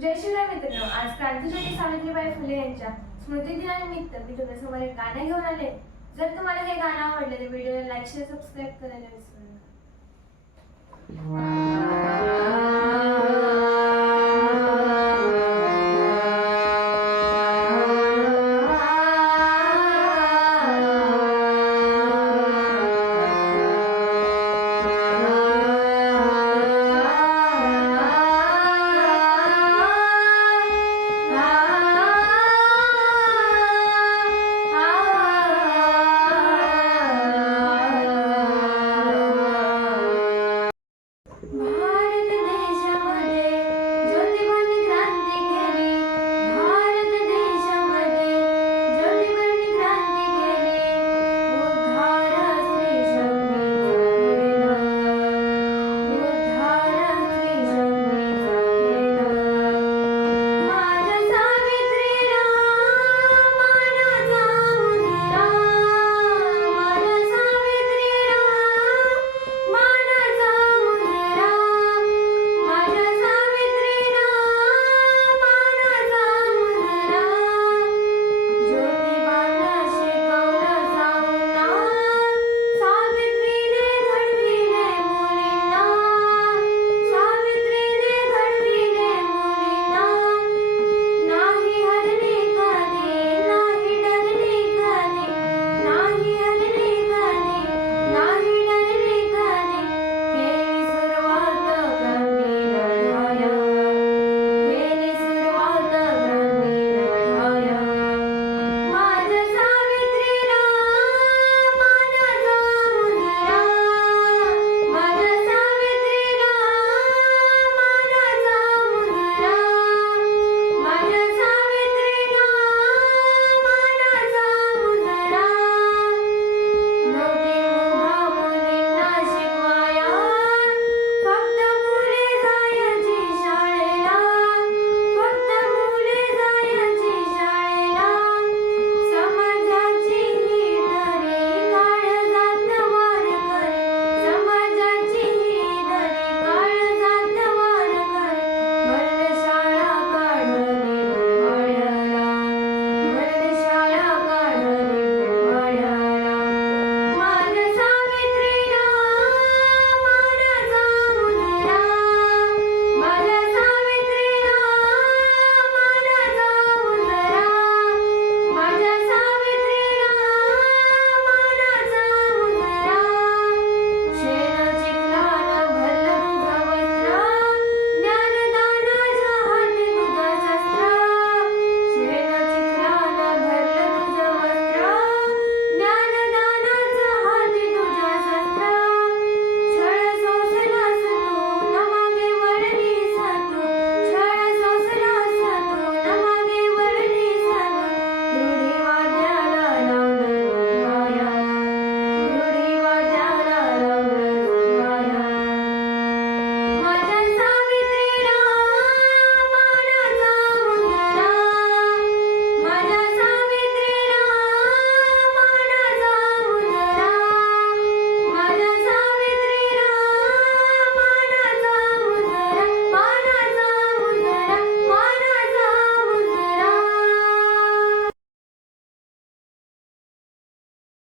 जय शिवराय मित्रांनो आज क्रांतीज्योती सावित्रीबाई फुले यांच्या स्मृती दिनानिमित्त मी तुमच्यासमोर एक गाणं घेऊन आले. जर तुम्हाला हे गाणं आवडले तर व्हिडिओला लाईक शेअर सबस्क्राईब करायला विसरू नका.